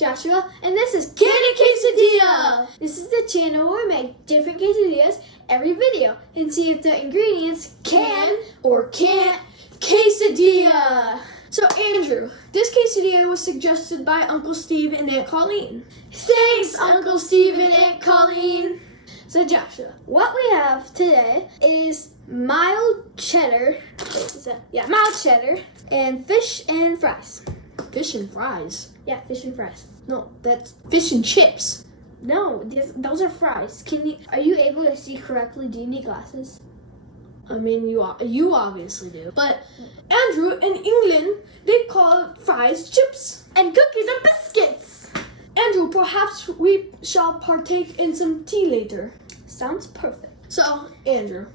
Joshua, and this is Candy Quesadilla! This is the channel where we make different quesadillas every video and see if the ingredients can or can't quesadilla. So Andrew, this quesadilla was suggested by Uncle Steve and Aunt Colleen. Thanks, Uncle Steve and Aunt Colleen! So Joshua, what we have today is mild cheddar, mild cheddar, and fish and fries. Fish and fries? Yeah, fish and fries. No, that's fish and chips. No, those are fries. Are you able to see correctly? Do you need glasses? I mean, you obviously do. But Andrew, in England, they call fries chips. And cookies are biscuits. Andrew, perhaps we shall partake in some tea later. Sounds perfect. So, Andrew,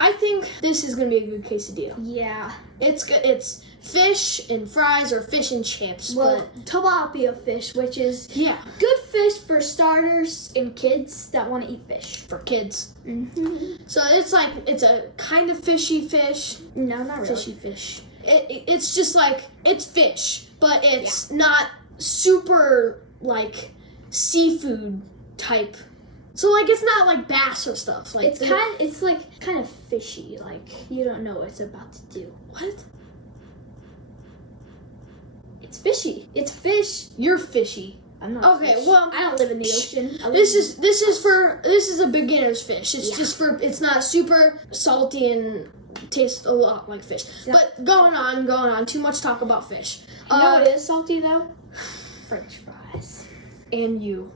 I think this is gonna be a good quesadilla. Yeah. It's good. It's fish and fries or fish and chips. Well, tilapia fish, which is good fish for starters and kids that want to eat fish. For kids. Mm-hmm. So it's a kind of fishy fish. No, not really. Fishy fish. It's just like, it's fish, but it's not super like seafood type. So like it's not like bass or stuff. Like it's kind of fishy. Like you don't know what it's about to do. What? It's fishy. It's fish. You're fishy. I'm not. Okay, fish. well, I don't live in the ocean. This is a beginner's fish. It's just it's not super salty and tastes a lot like fish. Yeah. But going on. Too much talk about fish. You know what is salty though? French fries. And you.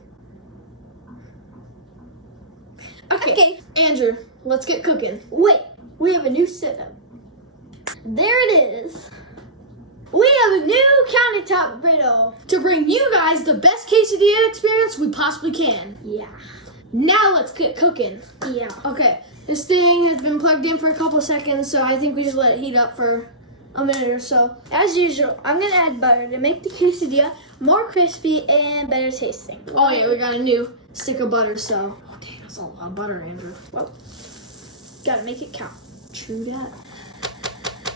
Okay. Andrew, let's get cooking. Wait, we have a new setup. There it is. We have a new countertop griddle. To bring you guys the best quesadilla experience we possibly can. Yeah. Now let's get cooking. Yeah. Okay, this thing has been plugged in for a couple seconds, so I think we just let it heat up for a minute or so. As usual, I'm gonna add butter to make the quesadilla more crispy and better tasting. Oh yeah, we got a new stick of butter, so. Oh dang, that's a lot of butter, Andrew. Well, gotta make it count. True that.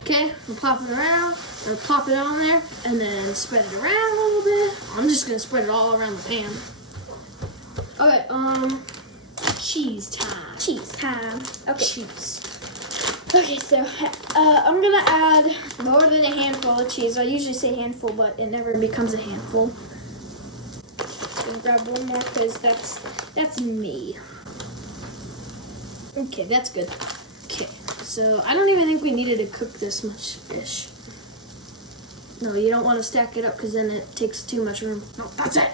Okay, we'll plop it on there, and then spread it around a little bit. I'm just gonna spread it all around the pan. Okay, cheese time. Cheese time. Okay. Cheese. Okay, so I'm gonna add more than a handful of cheese. I usually say handful, but it never becomes a handful. So grab one more because that's me. Okay, that's good. Okay, so I don't even think we needed to cook this much fish. No, you don't want to stack it up because then it takes too much room. No, that's it.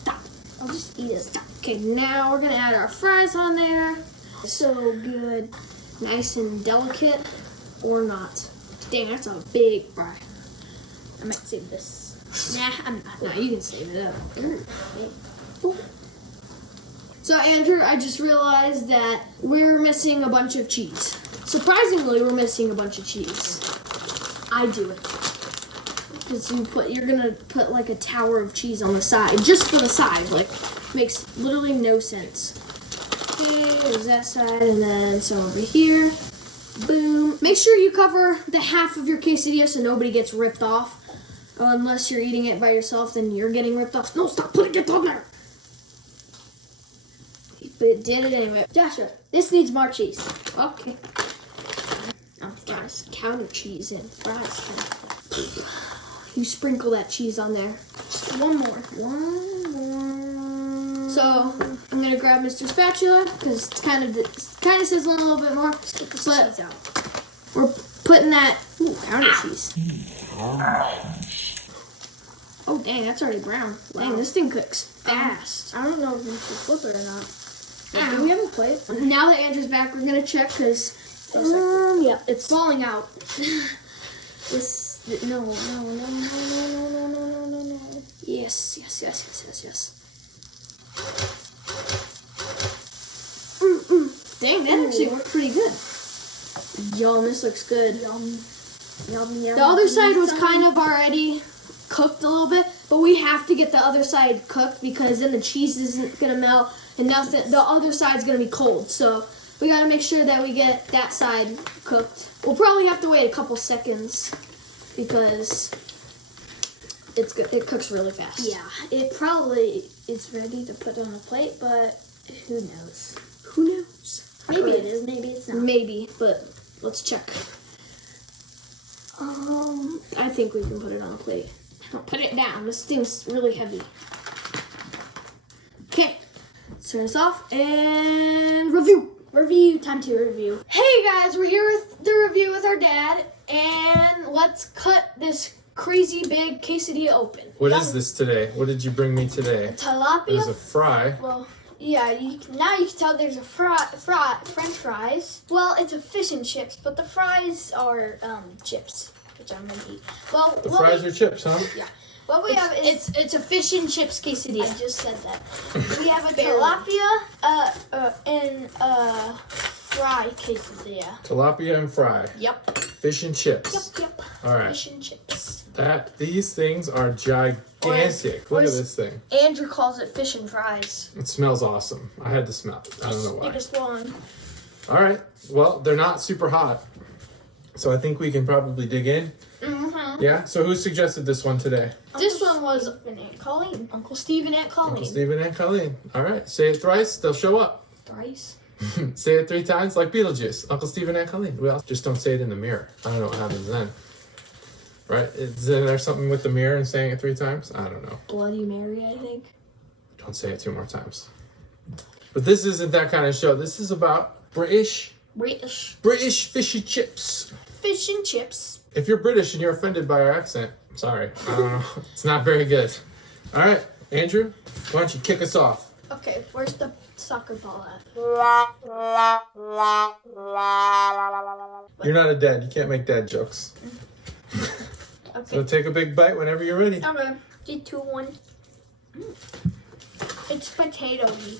Stop. I'll just eat it. Okay, now we're gonna add our fries on there. So good. Nice and delicate, or not. Dang, that's a big fry. I might save this. Nah, I'm not. No, you can save it up. Ooh. So, Andrew, I just realized that we're missing a bunch of cheese. Surprisingly, we're missing a bunch of cheese. I do it. Because you're gonna put like a tower of cheese on the side, just for the side. Like, makes literally no sense. Okay, there's that side, and then some over here. Boom. Make sure you cover the half of your quesadilla so nobody gets ripped off. Unless you're eating it by yourself, then you're getting ripped off. No, stop putting it on there. But it did it anyway. Joshua, this needs more cheese. Okay. Guys, counter cheese and fries. You sprinkle that cheese on there. Just one more. One more. So I'm gonna grab Mr. Spatula because it's kind of sizzling a little bit more. Get the But cheese out. we're putting that counter cheese. Oh dang, that's already brown. Dang, this thing cooks fast. I don't know if we should flip it or not. Do we have a plate? Now that Andrew's back, we're gonna check because Yeah, it's falling out. no. Yes. Dang, that actually worked pretty good. Yum, this looks good. Yum. The other side was kind of already cooked a little bit, but we have to get the other side cooked because then the cheese isn't gonna melt and nothing. The other side's gonna be cold, so we gotta make sure that we get that side cooked. We'll probably have to wait a couple seconds because it's good. It cooks really fast. Yeah, it probably is ready to put on a plate, but who knows? Who knows? Maybe it is, maybe it's not. Maybe, but let's check. I think we can put it on a plate. Don't put it down. This thing's really heavy. Okay, let's turn this off and review. Time to review. Hey guys, we're here with the review with our dad, and let's cut this crazy big quesadilla open. What is this today? What did you bring me today? Tilapia. There's a fry. Well, yeah, now you can tell there's a French fries. Well, it's a fish and chips, but the fries are chips, which I'm gonna eat. Well, The fries are chips, huh? Yeah. What we have is It's a fish and chips quesadilla. I just said that. We have a tilapia and fry quesadilla. Tilapia and fry. Yep. Fish and chips. Yep. All right. Fish and chips. These things are gigantic. Look at this thing. Andrew calls it fish and fries. It smells awesome. I had to smell it. I don't know why. Biggest one. All right. Well, they're not super hot, so I think we can probably dig in. Mm-hmm. Yeah. So who suggested this one today? This one was Aunt Colleen. Uncle Steve and Aunt Colleen. Uncle Stephen and Colleen. All right. Say it thrice. They'll show up. Thrice. Say it 3 times like Beetlejuice. Uncle Stephen and Colleen. Well, just don't say it in the mirror. I don't know what happens then. Right? Is there something with the mirror and saying it 3 times? I don't know. Bloody Mary, I think. Don't say it 2 more times. But this isn't that kind of show. This is about British fish and chips. Fish and chips. If you're British and you're offended by our accent, sorry. I don't know. It's not very good. All right, Andrew, why don't you kick us off? Okay, where's the soccer ball at? You're not a dad. You can't make dad jokes. Okay. So take a big bite whenever you're ready. Okay. 3, 2, 1. It's potato-y.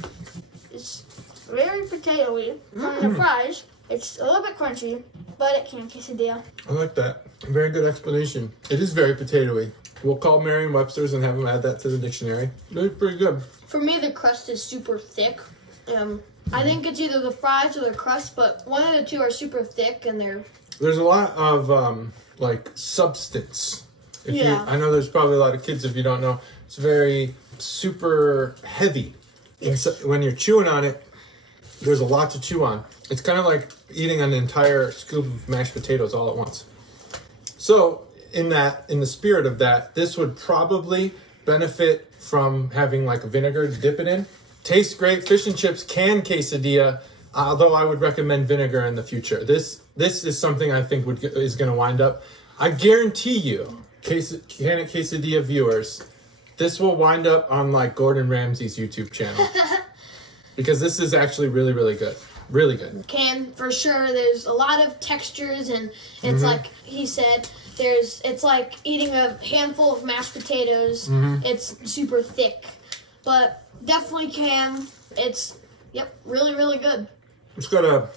It's very potato-y. From the fries, it's a little bit crunchy, but it can quesadilla. I like that. Very good explanation. It is very potato-y. We'll call Merriam-Webster's and have them add that to the dictionary. It's pretty good. For me, the crust is super thick. I think it's either the fries or the crust, but one of the two are super thick, and There's a lot of like substance. Yeah. I know there's probably a lot of kids, if you don't know, it's very super heavy. Yes. And so when you're chewing on it, there's a lot to chew on. It's kind of like eating an entire scoop of mashed potatoes all at once. So in the spirit of that, this would probably benefit from having like vinegar to dip it in. Tastes great. Fish and chips can quesadilla, although I would recommend vinegar in the future. This is something I think is going to wind up. I guarantee you, Can It Quesadilla viewers, this will wind up on like Gordon Ramsay's YouTube channel. Because this is actually really, really good. Really good. can for sure. There's a lot of textures, and it's like he said, it's like eating a handful of mashed potatoes. It's super thick, but definitely can. It's really, really good. It's got a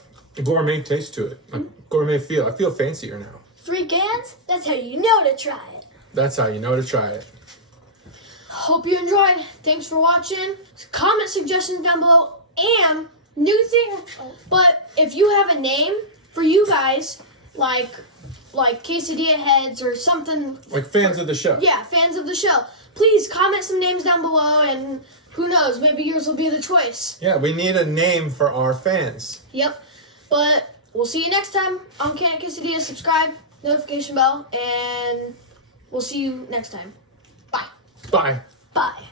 gourmet taste to it. A gourmet feel. I feel fancier now. 3 cans? That's how you know to try it. That's how you know to try it. Hope you enjoyed. Thanks for watching. Comment suggestions down below, and new thing. But if you have a name for you guys, like quesadilla heads or something, Like fans of the show. yeah, fans of the show, please comment some names down below, and who knows, maybe yours will be the choice. Yeah, we need a name for our fans. Yep. But we'll see you next time on Can It Quesadilla. Subscribe, notification bell, and we'll see you next time. Bye. Bye. Bye.